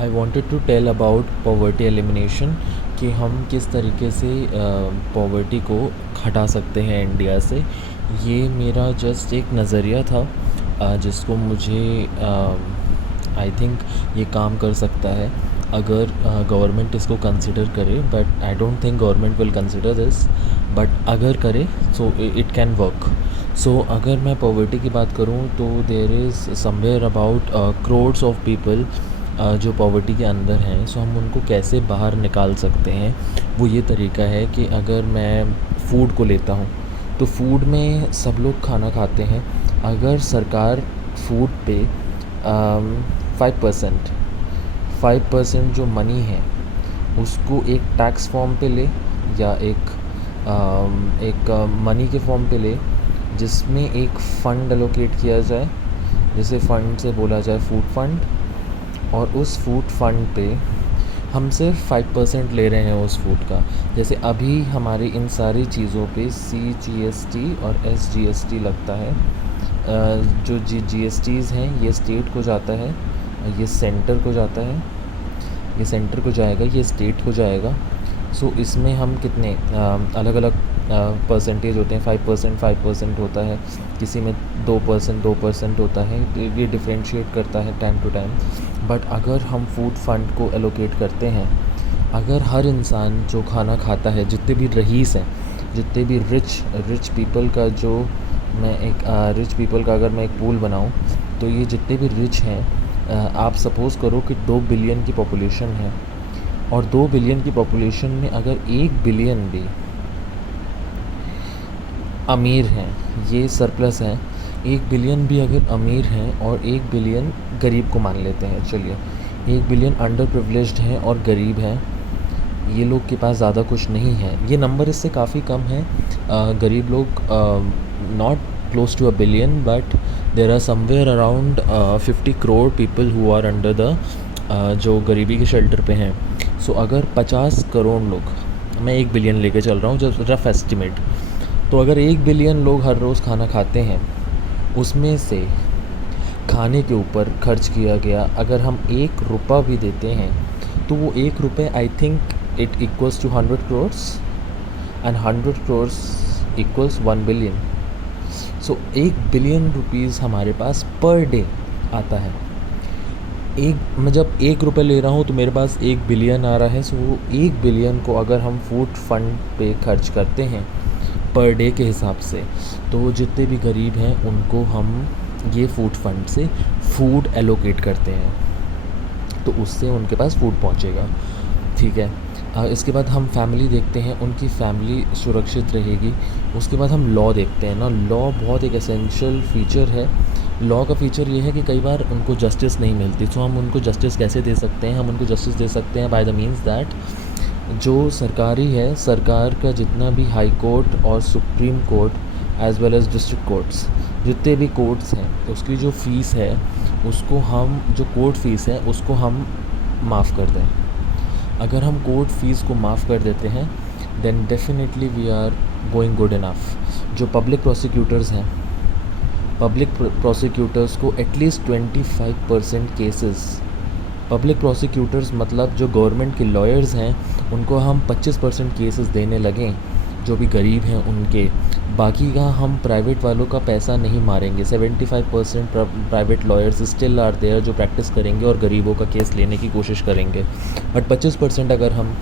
I wanted to tell about poverty elimination कि हम किस तरीके से पॉवर्टी को हटा सकते हैं इंडिया से। ये मेरा जस्ट एक नज़रिया था जिसको मुझे आई थिंक ये काम कर सकता है अगर गवर्नमेंट इसको कंसिडर करे, but I don't think government will consider this, but अगर करे so it can work. So अगर मैं पॉवर्टी की बात करूँ तो there is somewhere about crores of people जो पॉवर्टी के अंदर हैं। सो हम उनको कैसे बाहर निकाल सकते हैं, वो ये तरीका है कि अगर मैं फ़ूड को लेता हूँ तो फ़ूड में सब लोग खाना खाते हैं। अगर सरकार फ़ूड पे 5% जो मनी है उसको एक टैक्स फॉर्म पे ले या एक मनी के फॉर्म पे ले, जिसमें एक फ़ंड एलोकेट किया जाए, जिसे फ़ंड से बोला जाए फूड फंड, और उस फूड फंड पे हम सिर्फ 5% ले रहे हैं उस फूड का। जैसे अभी हमारी इन सारी चीज़ों पे CGST और SGST लगता है। जो GSTs हैं ये स्टेट को जाता है, ये सेंटर को जाता है, ये सेंटर को जाएगा, ये स्टेट को जाएगा। सो इसमें हम कितने अलग अलग परसेंटेज होते हैं। 5% होता है, किसी में 2% होता है। ये डिफ्रेंशिएट करता है टाइम टू टाइम। बट अगर हम फूड फंड को एलोकेट करते हैं, अगर हर इंसान जो खाना खाता है, जितने भी रईस हैं, जितने भी रिच पीपल का, जो मैं एक रिच पीपल का अगर मैं एक पूल बनाऊं, तो ये जितने भी रिच हैं, आप सपोज़ करो कि 2 बिलियन की पॉपुलेशन है, और 2 बिलियन की पॉपुलेशन में अगर 1 बिलियन भी अमीर हैं, ये सरप्लस हैं, 1 बिलियन भी अगर अमीर हैं और 1 बिलियन गरीब को मान लेते हैं, चलिए 1 बिलियन अंडर प्रिविलेज्ड हैं और गरीब हैं, ये लोग के पास ज़्यादा कुछ नहीं है। ये नंबर इससे काफ़ी कम है। गरीब लोग not close to 1 billion, but there are somewhere around 50 crore people who are under the जो गरीबी के शेल्टर पे हैं। सो अगर 50 करोड़ लोग, मैं 1 बिलियन लेके चल रहा हूँ जस्ट रफ एस्टिमेट, तो अगर 1 बिलियन लोग हर रोज़ खाना खाते हैं, उसमें से खाने के ऊपर खर्च किया गया अगर हम 1 रुपया भी देते हैं, तो वो 1 रुपये I think it equals to 100 crores, and 100 crores equals 1 billion. So 1 billion rupees हमारे पास पर डे आता है। मैं जब 1 रुपये ले रहा हूँ तो मेरे पास 1 बिलियन आ रहा है। सो वो 1 बिलियन को अगर हम फूड फंड पे खर्च करते हैं पर डे के हिसाब से, तो जितने भी गरीब हैं उनको हम ये फूड फंड से फूड एलोकेट करते हैं, तो उससे उनके पास फूड पहुंचेगा। ठीक है। इसके बाद हम फैमिली देखते हैं, उनकी फैमिली सुरक्षित रहेगी। उसके बाद हम लॉ देखते हैं ना। लॉ बहुत एक एसेंशियल फ़ीचर है। लॉ का फ़ीचर ये है कि कई बार उनको जस्टिस नहीं मिलती, तो हम उनको जस्टिस कैसे दे सकते हैं? हम उनको जस्टिस दे सकते हैं बाय द मीन्स दैट जो सरकारी है, सरकार का जितना भी हाई कोर्ट और supreme court as well as district courts, जितने भी कोर्ट्स हैं, उसकी जो फ़ीस है उसको हम, जो कोर्ट फ़ीस है उसको हम माफ़ कर दें। अगर हम कोर्ट फ़ीस को माफ़ कर देते हैं, then definitely we are going good enough. जो पब्लिक प्रोसिक्यूटर्स हैं, पब्लिक प्रोसिक्यूटर्स को एटलीस्ट 25% केसेस, पब्लिक प्रोसिक्यूटर्स मतलब जो गवर्नमेंट के लॉयर्स हैं, उनको हम 25% केसेस देने लगें जो भी गरीब हैं उनके। बाकी का हम प्राइवेट वालों का पैसा नहीं मारेंगे। 75% private lawyers still are there जो प्रैक्टिस करेंगे और गरीबों का केस लेने की कोशिश करेंगे। बट 25% अगर हम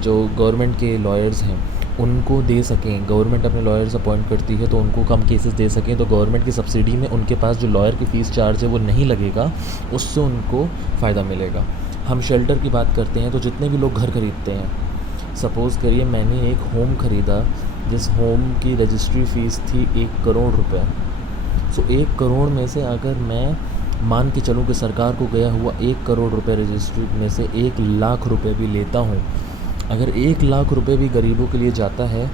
जो गवर्नमेंट के लॉयर्स हैं उनको दे सकें, गवर्नमेंट अपने लॉयर्स अपॉइंट करती है तो उनको कम केसेस दे सकें, तो गवर्नमेंट की सब्सिडी में उनके पास जो लॉयर की फ़ीस चार्ज है वो नहीं लगेगा, उससे उनको फ़ायदा मिलेगा। हम शेल्टर की बात करते हैं, तो जितने भी लोग घर खरीदते हैं, सपोज़ करिए मैंने एक होम ख़रीदा जिस होम की रजिस्ट्री फ़ीस थी 1 करोड़ रुपए। सो 1 करोड़ में से अगर मैं मान के चलूँ कि सरकार को गया हुआ 1 करोड़ रुपए रजिस्ट्री में से 1 लाख रुपए भी लेता हूँ, अगर 1 लाख रुपए भी गरीबों के लिए जाता है,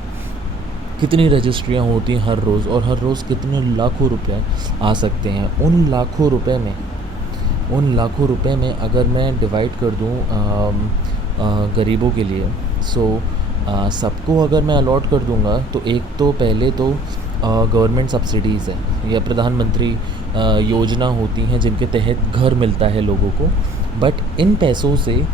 कितनी रजिस्ट्रियाँ होती हैं हर रोज़, और हर रोज़ कितने लाखों रुपए आ सकते हैं। उन लाखों रुपए में अगर मैं डिवाइड कर दूँ गरीबों के लिए, सो सबको अगर मैं अलॉट कर दूंगा, तो एक तो पहले तो गवर्नमेंट सब्सिडीज़ है या प्रधानमंत्री योजना होती हैं जिनके तहत घर मिलता है लोगों को, बट इन पैसों से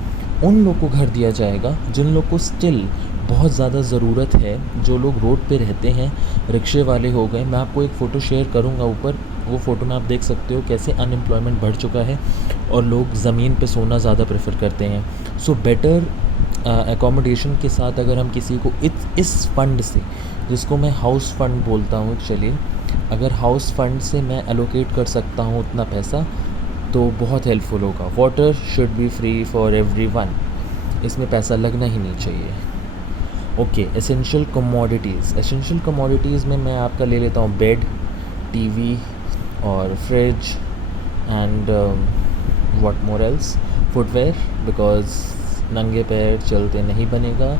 उन लोग को घर दिया जाएगा जिन लोग को स्टिल बहुत ज़्यादा ज़रूरत है, जो लोग रोड पे रहते हैं, रिक्शे वाले हो गए। मैं आपको एक फ़ोटो शेयर करूँगा ऊपर, वो फ़ोटो में आप देख सकते हो कैसे अनएम्प्लॉयमेंट बढ़ चुका है और लोग ज़मीन पे सोना ज़्यादा प्रेफर करते हैं। सो बेटर एकोमोडेशन के साथ अगर हम किसी को इस फंड से, जिसको मैं हाउस फंड बोलता हूँ, चलिए अगर हाउस फंड से मैं एलोकेट कर सकता हूँ उतना पैसा तो बहुत हेल्पफुल होगा। Water should be free for everyone, इसमें पैसा लगना ही नहीं चाहिए। ओके, एसेंशियल कमोडिटीज़ में मैं आपका ले लेता हूँ बेड, टीवी और fridge and what more else, footwear, because नंगे पैर चलते नहीं बनेगा,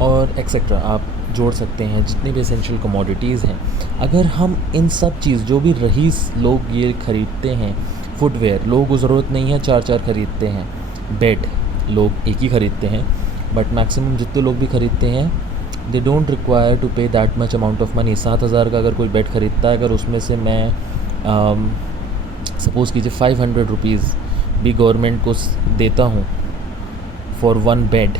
और एक्सेट्रा आप जोड़ सकते हैं जितनी भी एसेंशियल कमोडिटीज़ हैं। अगर हम इन सब चीज़, जो भी रईस लोग ये ख़रीदते हैं, फुटवेयर लोगों को ज़रूरत नहीं है 4-4 ख़रीदते हैं, बेड लोग एक ही ख़रीदते हैं, बट मैक्सिमम जितने लोग भी ख़रीदते हैं दे डोंट रिक्वायर टू पे that much amount of money. 7,000 का अगर कोई बेड ख़रीदता है, अगर उसमें से मैं सपोज़ कीजिए 500 रुपीज़ भी गवर्नमेंट को देता हूँ फॉर वन बेड,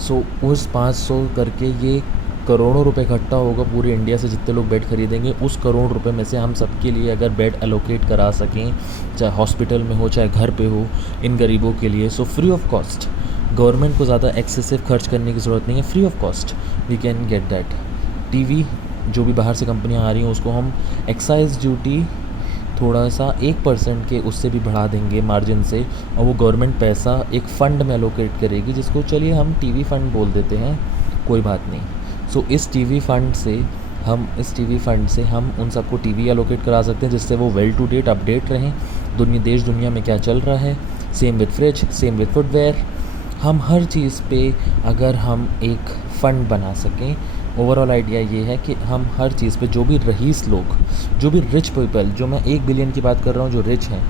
सो उस 500 करके ये करोड़ों रुपए इकट्ठा होगा पूरे इंडिया से, जितने लोग बेड खरीदेंगे उस करोड़ रुपए में से हम सबके लिए अगर बेड एलोकेट करा सकें, चाहे हॉस्पिटल में हो चाहे घर पे हो, इन गरीबों के लिए, so free of cost, government को ज़्यादा एक्सेसिव खर्च करने की ज़रूरत नहीं है, free of cost we can get that. TV जो भी बाहर से कंपनियां आ रही हैं उसको हम एक्साइज ड्यूटी थोड़ा सा 1% के उससे भी बढ़ा देंगे मार्जिन से, और वो गवर्नमेंट पैसा एक फ़ंड में एलोकेट करेगी, जिसको चलिए हम टीवी फ़ंड बोल देते हैं, कोई बात नहीं। सो इस टीवी फ़ंड से हम उन सबको टीवी एलोकेट करा सकते हैं, जिससे वो वेल टू डेट अपडेट रहें, देश दुनिया में क्या चल रहा है। Same with fridge, same with footwear, हम हर चीज़ पे अगर हम एक फ़ंड बना सकें, ओवरऑल आइडिया ये है कि हम हर चीज़ पे जो भी रईस लोग, जो भी रिच पीपल, जो मैं 1 बिलियन की बात कर रहा हूँ, जो रिच हैं,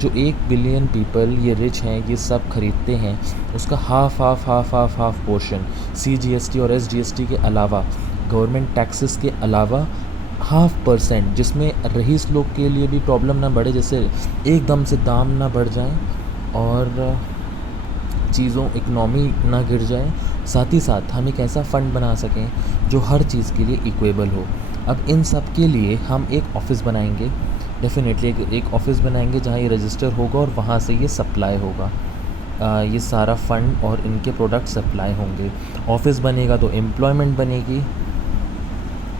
जो 1 बिलियन पीपल ये रिच हैं, ये सब खरीदते हैं, उसका हाफ पोर्शन CGST और SGST के अलावा, गवर्नमेंट टैक्सेस के अलावा 0.5%, जिसमें रईस लोग के लिए भी प्रॉब्लम ना बढ़े, जैसे एकदम से दाम ना बढ़ जाएं और चीज़ों इकनॉमी ना गिर जाए। साथ ही साथ हम एक ऐसा फ़ंड बना सकें जो हर चीज़ के लिए इक्वेबल हो। अब इन सब के लिए हम एक ऑफ़िस बनाएंगे, डेफिनेटली एक ऑफ़िस बनाएंगे जहाँ ये रजिस्टर होगा और वहाँ से ये सप्लाई होगा, ये सारा फ़ंड और इनके प्रोडक्ट सप्लाई होंगे। ऑफ़िस बनेगा तो एम्प्लॉयमेंट बनेगी,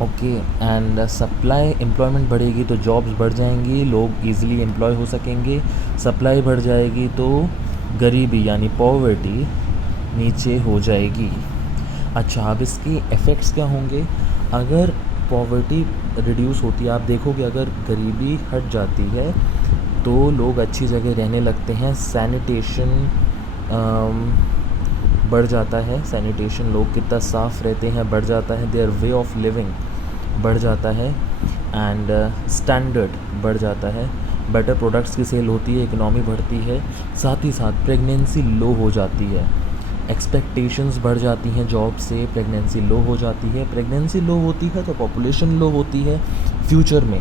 ओके, एंड सप्लाई एम्प्लॉयमेंट बढ़ेगी तो जॉब्स बढ़ जाएंगी, लोग इजीली एम्प्लॉय हो सकेंगे। सप्लाई बढ़ जाएगी तो गरीबी यानी पॉवर्टी नीचे हो जाएगी। अच्छा, अब इसके इफ़ेक्ट्स क्या होंगे? अगर पॉवर्टी रिड्यूस होती है, आप देखोगे अगर गरीबी हट जाती है तो लोग अच्छी जगह रहने लगते हैं, सैनिटेशन बढ़ जाता है, सैनिटेशन लोग कितना साफ़ रहते हैं बढ़ जाता है, देयर वे ऑफ लिविंग बढ़ जाता है, एंड स्टैंडर्ड बढ़ जाता है, बेटर प्रोडक्ट्स की सेल होती है, इकनॉमी बढ़ती है। साथ ही साथ प्रेगनेंसी लो हो जाती है, एक्सपेक्टेशंस बढ़ जाती हैं जॉब से, प्रेगनेंसी लो हो जाती है, प्रेगनेंसी लो होती है तो पॉपुलेशन लो होती है। फ्यूचर में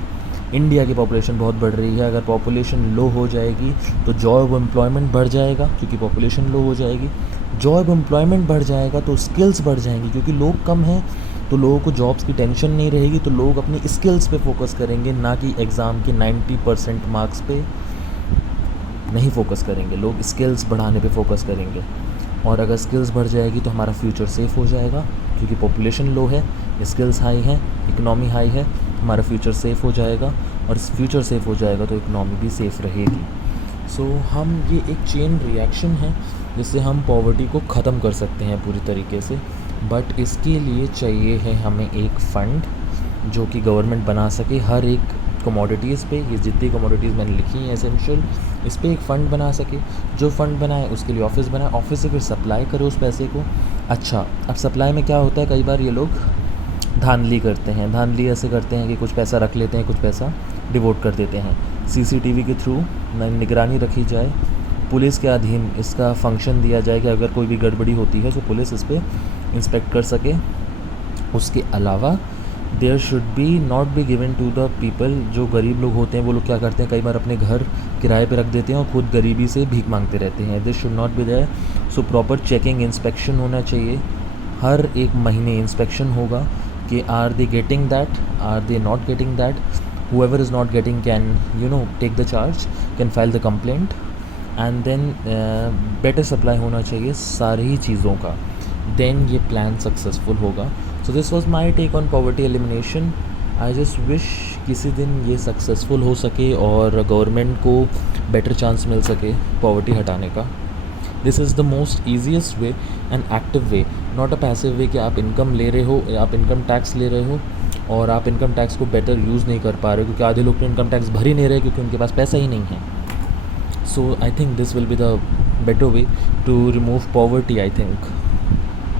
इंडिया की पॉपुलेशन बहुत बढ़ रही है, अगर पॉपुलेशन लो हो जाएगी तो जॉब एम्प्लॉयमेंट बढ़ जाएगा, क्योंकि पॉपुलेशन लो हो जाएगी। जॉब एम्प्लॉयमेंट बढ़ जाएगा तो स्किल्स बढ़ जाएंगी, क्योंकि लोग कम हैं तो लोगों को जॉब्स की टेंशन नहीं रहेगी, तो लोग अपनी स्किल्स पे फोकस करेंगे, ना कि एग्ज़ाम के 90% मार्क्स पे नहीं फोकस करेंगे, लोग स्किल्स बढ़ाने पे फोकस करेंगे। और अगर स्किल्स बढ़ जाएगी तो हमारा फ्यूचर सेफ़ हो जाएगा, क्योंकि पॉपुलेशन लो है, स्किल्स हाई हैं, इकनॉमी हाई है, हमारा फ्यूचर सेफ़ हो जाएगा, और फ्यूचर सेफ़ हो जाएगा तो इकनॉमी भी सेफ़ रहेगी। सो हम ये एक चेन रिएक्शन है जिससे हम पॉवर्टी को ख़त्म कर सकते हैं पूरी तरीके से। बट इसके लिए चाहिए है हमें एक फ़ंड जो कि गवर्नमेंट बना सके, हर एक कमोडिटीज़ पे, ये जितनी कमोडिटीज़ मैंने लिखी हैं एसेंशियल, इस पे एक फ़ंड बना सके। जो फ़ंड बनाए उसके लिए ऑफ़िस बनाए, ऑफ़िस से फिर सप्लाई करे उस पैसे को। अच्छा, अब सप्लाई में क्या होता है, कई बार ये लोग धांधली करते हैं। धांधली ऐसे करते हैं कि कुछ पैसा रख लेते हैं, कुछ पैसा डिवोट कर देते हैं। CCTV के थ्रू निगरानी रखी जाए, पुलिस के अधीन इसका फंक्शन दिया जाए कि अगर कोई भी गड़बड़ी होती है तो पुलिस इस पर इंस्पेक्ट कर सके। उसके अलावा there should be not be given to the people, जो गरीब लोग होते हैं वो लोग क्या करते हैं, कई बार अपने घर किराए पे रख देते हैं और खुद गरीबी से भीख मांगते रहते हैं. This should not be there. So proper checking inspection होना चाहिए. हर एक महीने इंस्पेक्शन होगा कि are they getting that, are they not getting that. whoever is not getting can take the charge, can file the complaint. And then better supply होना चाहिए सारी चीज़ों का. देन ये प्लान सक्सेसफुल होगा. So this was my take on poverty elimination. I just wish किसी दिन ये सक्सेसफुल हो सके और गवर्नमेंट को बेटर चांस मिल सके पॉवर्टी हटाने का. This is the most easiest way and active way, not a passive वे कि आप इनकम ले रहे हो, आप इनकम टैक्स ले रहे हो और आप इनकम टैक्स को बेटर यूज़ नहीं कर पा रहे हो, क्योंकि आधे लोग तो इनकम टैक्स भर ही नहीं रहे क्योंकि उनके पास पैसा ही नहीं है. So I think this will be the better way to remove poverty, I think.